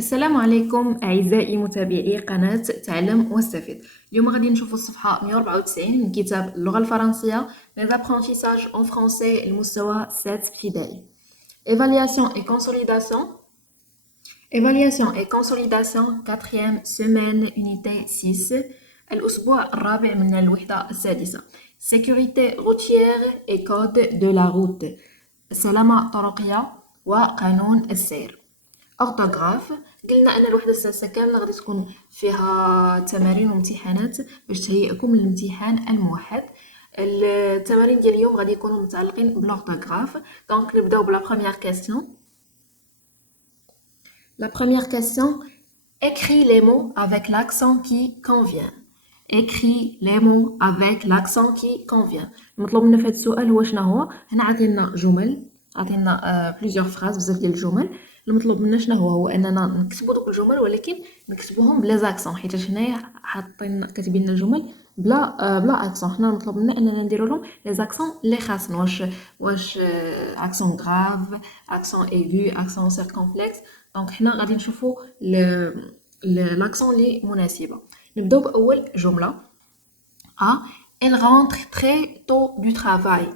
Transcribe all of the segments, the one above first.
السلام عليكم أعزائي متابعي قناة تعلم واستفد. اليوم غادي نشوفوا الصفحة 194 من كتاب اللغة الفرنسية Les apprentissages en français المستوى 7 ابتدائي. Évaluation et consolidation. Évaluation et consolidation 4e semaine unité 6 الأسبوع الرابع من الوحدة السادسة. Sécurité routière et code de la route. سلامة طرقية وقانون السير. أورتوغراف قلنا أن الوحدة السادسة كاملة غادي تكون فيها تمارين وامتحانات باش تهيئكم للامتحان الموحد. التمارين ديال اليوم غادي يكونوا متعلقين بالأورتوغراف. دونك نبداو بلا بروميير كاستيون. La première question, écris les mots avec l'accent qui convient. Écris les mots avec l'accent qui convient. المطلوب منا في هذا السؤال هو شنو هو؟ هنا عطينا جمل، عطينا بليزيور فراز، بزاف ديال الجمل. المطلوب منا شنو هو اننا نكتبوا دوك الجمل ولكن نكتبوهم بلا زاكسون، حيت هنايا حاطين كاتبين لنا الجمل بلا اكسون. حنا المطلوب منا اننا نديروا لهم لي زاكسون اللي خاصنا، واش اكسون غراف، اكسون ايغو، اكسون سيركمفلكس. دونك حنا غادي نشوفوا لاكسون اللي مناسبه. نبداو باول جمله. Elle rentre très tôt du travail.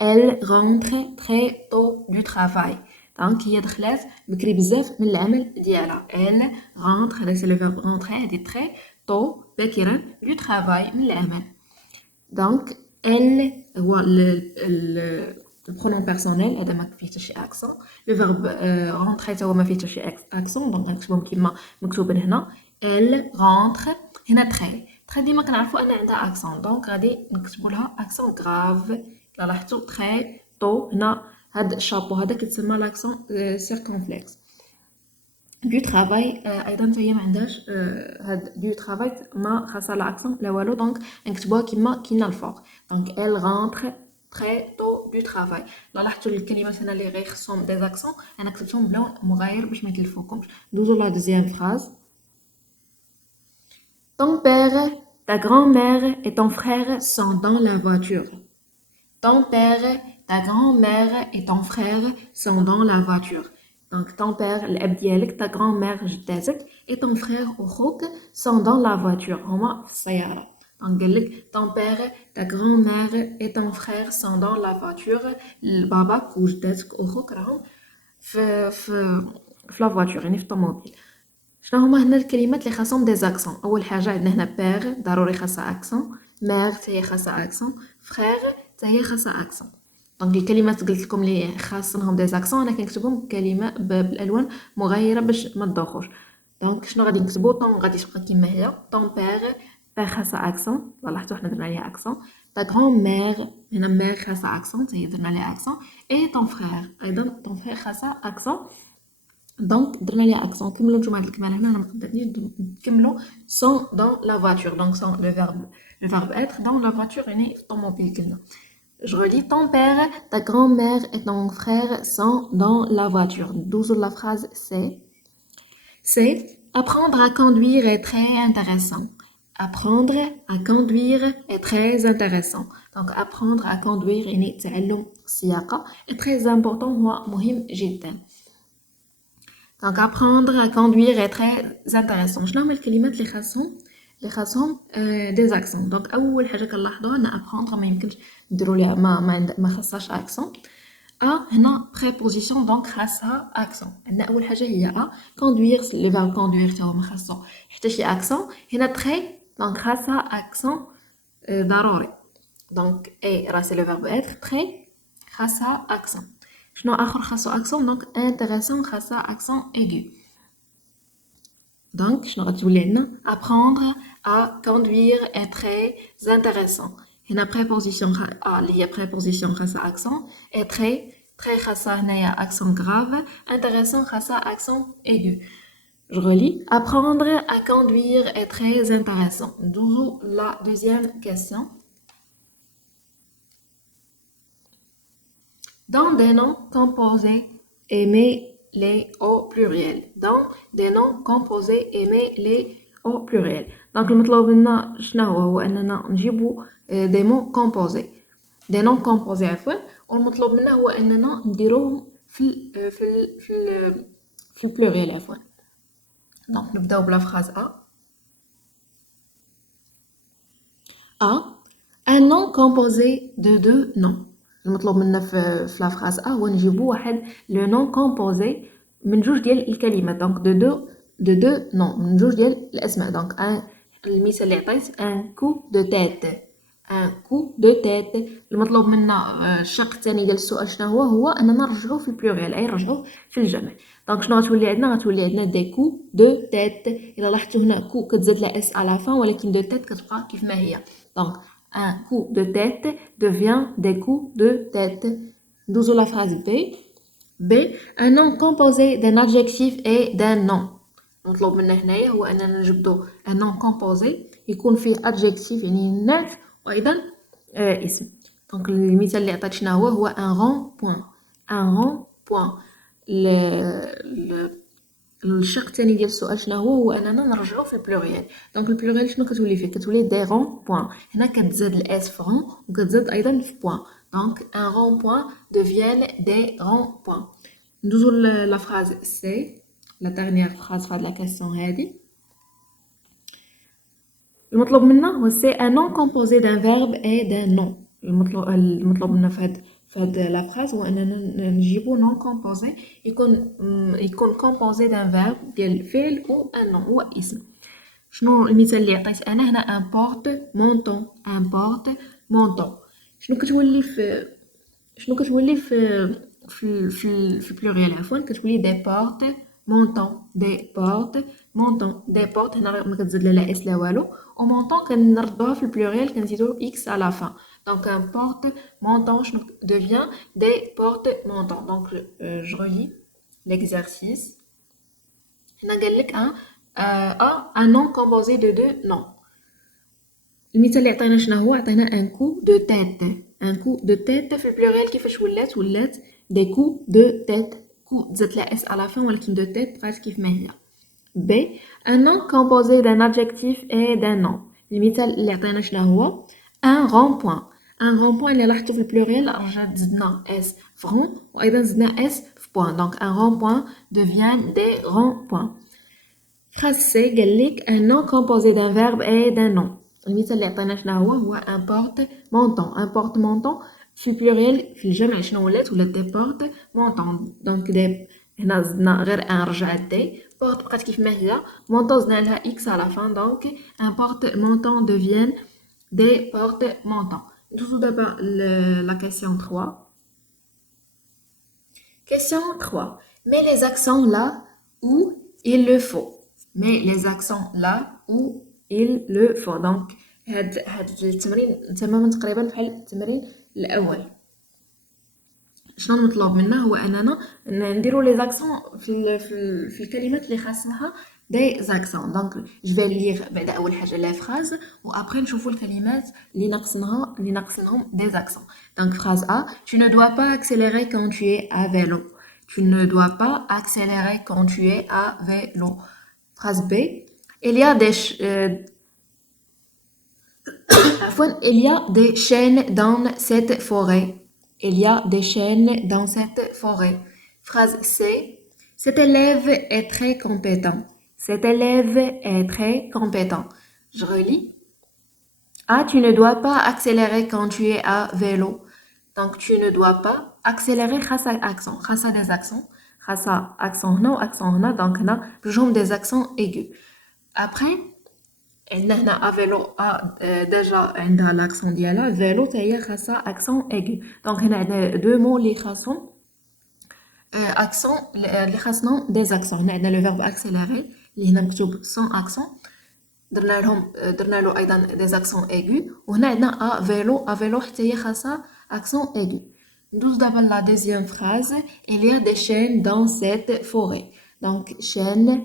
Elle rentre très tôt du travail. دونك هي دخلات بكري بزاف من العمل ديالها. Elle rentre، هذا سي لو فيرب rentrer، هادي très tôt باكرا، du travail من العمل. دونك elle هو البرونون بيرسونيل، هذا ما فيه حتى شي اكسون. لو فيرب rentrer حتى هو ما فيه حتى شي اكسون، دونك غنكتبهم كما مكتوبين هنا. Elle rentre. هنا très ديما كنعرفوا ان عندها اكسون، دونك غادي نكتبوا لها اكسون غراف. لا لاحظتوا très tôt هنا هاد الشابو هذا كيتسمى لاكسون سيركمفلكس. دو ترافاي ايضا هي ما عندهاش هاد دو ترافاي ما خاصها لا اكسون لا والو، دونك نكتبوها كما كاينه الفوق. دونك elle rentre très tôt du travail. لاحظتوا الكلمات هنا اللي غيخصهم دي زاكسون انا كتبتهم بلون مغاير باش ما يكلفوكمش. ندوزو لا دوزيام فراز. Ton père, ta grand-mère et ton frère sont dans la voiture. Ton père, ta grand-mère et ton frère sont dans la voiture. Donc ton père الأب ديالك، ta grand-mère جداتك، et ton frère وخوك sont dans la voiture. هما في السيارة. donc قالك ton père, ta grand-mère et ton frère sont dans la voiture. باباك وجداتك وخوك راهم في لا فواتور، يعني في الطوموبيل. شنو هما هنا الكلمات اللي خاصهم دي زاكسون؟ اول حاجه عندنا هنا بير ضروري خاصها اكسون، مير حتى هي خاصها اكسون، فخير حتى هي خاصها اكسون. دونك الكلمات قلت لكم اللي خاصنهم دي زاكسون انا كنكتبهم كلمه بالالوان مغايره باش ما تدوخوش. دونك شنو غادي نكتبوا؟ طون غادي تبقى كما هي، طون بير خاصها اكسون، لاحظتوا حنا درنا عليها اكسون. تا غران مير هنا مير خاصها اكسون، حتى هي درنا عليها اكسون. اي طون فخير ايضا طون فخير خاصها اكسون. دونك درنا ليها اكسون. كملوا نتوما هاد الكلمه هنا، انا ما قدرتنيش نكملوا. سون دون لا فواتور، دونك سون لو فيرب être دون لا فواتور، يعني في الطوموبيل كلنا. Je relis ton père, ta grand-mère et ton frère sont dans la voiture. Douze la phrase c'est apprendre à conduire est très intéressant. Apprendre à conduire est très intéressant. Donc apprendre à conduire يعني تعلم السياقة est très important، هو مهم جدا. Donc apprendre à conduire est très intéressant. شنو هما الكلمات اللي خاصهم دي زاكسون؟ دونك اول حاجه كنلاحظوها ان apprendre ما يمكنش نديروا ليها ما خاصهاش اكسون. هنا بريبوزيسيون دونك خاصها اكسون. عندنا اول حاجه هي conduire، لي فيرب conduire حتى هو ما خاصو حتى شي اكسون. هنا تري دونك خاصها اكسون ضروري. دونك اي راه سي لو فيرب être تري خاصها اكسون. شنو اخر خاصو اكسون؟ دونك intéressant خاصها اكسون ايغو. دونك شنو غتولي عندنا؟ apprendre à conduire est très intéressant. هنا préposition اللي هي préposition خاصها اكسون، et très خاصها هنايا اكسون grave، intéressant خاصها اكسون aigu. Je relis. Apprendre à conduire est très intéressant. Douze la deuxième question. Dans des noms composés, aimez-les au pluriel. Dans des noms composés, aimez-les au pluriel. Donc المطلوب لنا شنو هو اننا نجيبوا دي مون كومبوزي، دي نون كومبوزي عفوا، والمطلوب منا هو اننا نديروهم في البلوريال عفوا. دونك نبداو بلا فراز A. Un nom composé de deux noms. المطلوب منا في لا فراز A هو نجيبو واحد لو نون كومبوزي من جوج ديال الكلمات دونك دو دو نون من جوج ديال الاسماء دونك المثال اللي عطيت ان كو دو تيت ان كو دو تيت المطلوب منا الشق الثاني ديال السؤال شنو هو اننا نرجعوه في البلوريال اي نرجعوه في الجمع دونك شنو غتولي عندنا دي كو دو تيت الا لاحظتوا هنا كو كتزاد لا اس على فان ولكن دو تيت كتبقى كيف ما هي دونك un coup de tête devient des coups de tête. Douzo la phrase B. B. Un nom composé d'un adjectif et d'un nom. نطلب منا هنايا هو أننا نجبدو un nom composé يكون فيه adjectif يعني نعت وأيضا اسم. دونك المثال اللي عطيت شنو هو un rond point. Un rond point. الشق الثاني ديال السؤال شنو هو اننا نرجعو في البلوريال دونك البلوريال شنو كتولي فيه كتولي دي رون بوين هنا كتزاد الاس في رون وكتزاد ايضا في بوين دونك ان رون بوين دوفيان دي رون بوين ندوزو لا فراز سي لا ديرنيير فراز في هاد لا كاستيون هادي المطلوب منا هو سي ان نون كومبوزي دان فيرب اي دان نون المطلوب منا في هاد لا فراز هو اننا نجيبو نون كومبوزي يكون كومبوزي دان فيرب ديال فعل و ان نون هو اسم شنو المثال اللي عطيت انا هنا ان بورت مونطون ان بورت مونطون شنو كتولي في في البلوريال عفوا كتولي دي بورت مونطون دي بورت مونطون دي بورت هنا ما كتزاد لا اس لا والو و مونطون كنردوها في البلوريال كنزيدو اكس على فان donc un porte-montant devient des porte-montants donc je relis l'exercice هنا قال لك un nom composé de deux noms المثال اللي عطينا شنو هو عطينا un coup de tête un coup de tête في البلوريال كيفاش ولات des coups de tête coup تزاد لا اس على فان ولكن de tête بقات كيف ما هي B un nom composé d'un adjectif et d'un nom المثال اللي عطينا شنو هو un rond-point un rond-point اللي لاحظتوا في البلوريال رجعت زدنا اس في rond وايضا زدنا اس في point donc un rond-point devient des ronds-points phrase C قال لك un nom composé d'un verbe et d'un nom المثال اللي عطينا شنو هو un porte-montant un porte-montant في البلوريال في الجمع شنو ولات دي porte-montants donc دي هنا زدنا غير ان رجعت دي porte بقات كيف ما هي montant زدنا لها x على fin donc un porte-montant devient des porte-montants. Nous d'abord la question 3. Question 3. Mets les accents là où il le faut. Mets les accents là où il le faut. Donc, هاد التمرين تماما تقريبا بحال التمرين الأول. شنو نطلب منا هو أننا نديرو لي زاكسون في الكلمات اللي خاصها des accents. Donc, je vais lire بعدا أول حاجة la phrase و après نشوفو الكلمات اللي ناقصنهم des accents. Donc, phrase A. Tu ne dois pas accélérer quand tu es à vélo. Tu ne dois pas accélérer quand tu es à vélo. Phrase B. Il y a des chênes dans cette forêt. Il y a des chênes dans cette forêt. Phrase C. Cet élève est très compétent. Cet élève est très compétent. Je relis. A. Tu ne dois pas accélérer quand tu es à vélo. Donc, tu ne dois pas accélérer grâce à accent. Grâce à des accents. Grâce à accent هنا accent هنا. Donc, هنا بجوم des accents aigus. Après, هنا à vélo déjà عندها l'accent ديالها. Vélo تاهي خاصها accent aigu. Donc, هنا عندنا deux mots اللي خاصهم accent اللي خاصنا des accents. هنا عندنا le verbe accélérer اللي هنا مكتوب sans accent درنا له ايضا des accents aigus وهنا عندنا à vélo حتى هي خاصها accent aigu. ندوز دابا la deuxième phrase. Il y a des chênes dans cette forêt. Donc chêne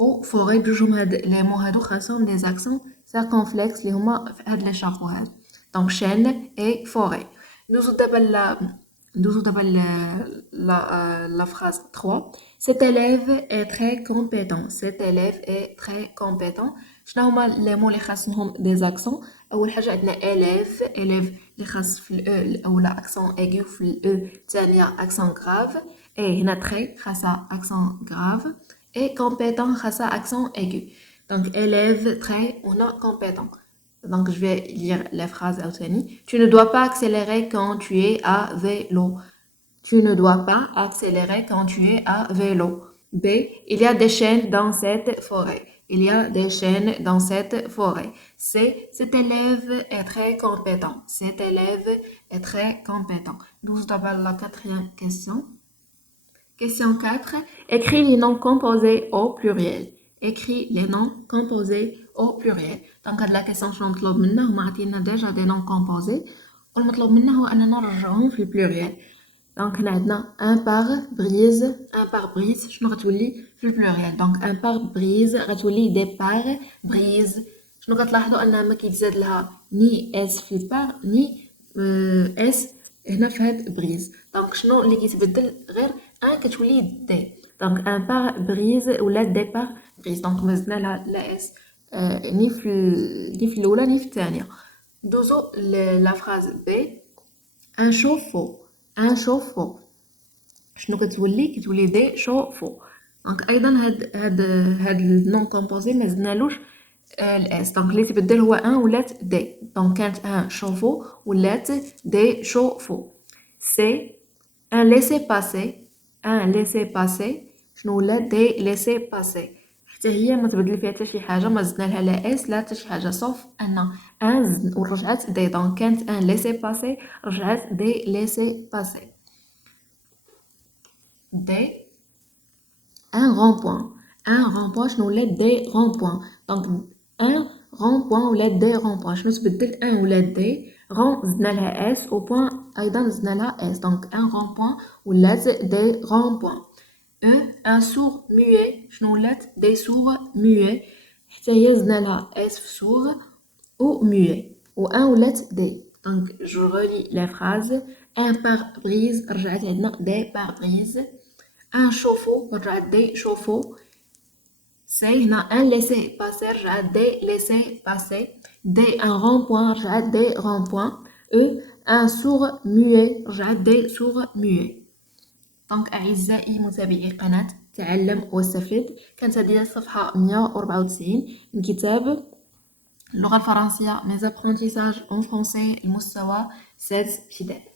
او forêt بجوجهم هاد لي مو هادو خاصهم des accents circonflexes اللي هما في هاد لي شابو هاد. Donc chêne et forêt. ندوزو دابا la phrase 3. Cet élève est très compétent. Cet élève est très compétent. شنو هما لي مو اللي خاصهم des accents؟ اول حاجه عندنا élève اللي خاص في الاو الاولى accent aigu في الاو الثانيه accent grave. هنا très خاصها accent grave. et compétent خاصة accent aigu. Donc élève, trait, on a compétent. Donc je vais lire les phrases عاوتاني. Tu ne dois pas accélérer quand tu es à vélo. Tu ne dois pas accélérer quand tu es à vélo. B. Il y a des chênes dans cette forêt. Il y a des chênes dans cette forêt. C. Cet élève est très compétent. Cet élève est très compétent. Nous avons la quatrième question. Question 4. Écris les noms composés au pluriel. Écris les noms composés au pluriel. Donc, la question شنو مطلوب منا هما عطينا déjà des noms composés والمطلوب منا هو أننا نرجعوهم في البلوريال. Donc, هنا عندنا un pare-brise. Un pare-brise شنو غتولي في البلوريال. Donc, un pare-brise غتولي des pare-brise. شنو كتلاحظوا أنها ما كيتزاد لها ني اس في البار ني اس هنا في هاد بريز. دونك شنو اللي كيتبدل غير ان كتولي دي. دونك ان بار بريز ولا دي بار بريز. دونك ما زدنا لها لا اس ني في الاولى ني في الثانيه. دوزو لا فراز بي. ان شوفو. ان شوفو شنو كتولي دي شوفو. دونك ايضا هاد النون كومبوزي ما زدنالوش الاس. دونك اللي تبدل هو ان ولات دي. دونك كانت ان شوفو ولات دي شوفو. سي ان ليسي باسي. ان ليسي باسي شنو ولا دي ليسي باسي. حتى هي ما تبدل فيها حتى شي حاجه ما زدنا لها لا اس لا حتى شي حاجه صوف ان زد ورجعت دي. دونك كانت ان ليسي باسي رجعت دي ليسي باسي. دي un rond-point. Un rond-point شنو ولا دي rond-point. دونك un rond-point ولا دي rond-point. شنو تبدل ان ولا دي rond زدنا لها اس و بوين ايضا زدنا لها اس. دونك un rond-point ولات دي rond-point. un sourd muet شنو ولات دي sourds muets. حتى هي زدنا لها اس في sourd و muet و ان ولات دي. دونك جو relis les phrases. un pare-brise رجعت عندنا دي pare-brise. un chauffe-eau رجعت دي chauffe-eau. سي هنا un laissez-passer رجعت دي laissez-passer. دي un rond-point رجعت دي rond-point. un sourd muet رجعت دي sourds muets. دونك أعزائي متابعي قناة تعلم واستفد، كانت هذه الصفحة 194 من كتاب اللغة الفرنسية Mes apprentissages en français المستوى 16 ابتدائي.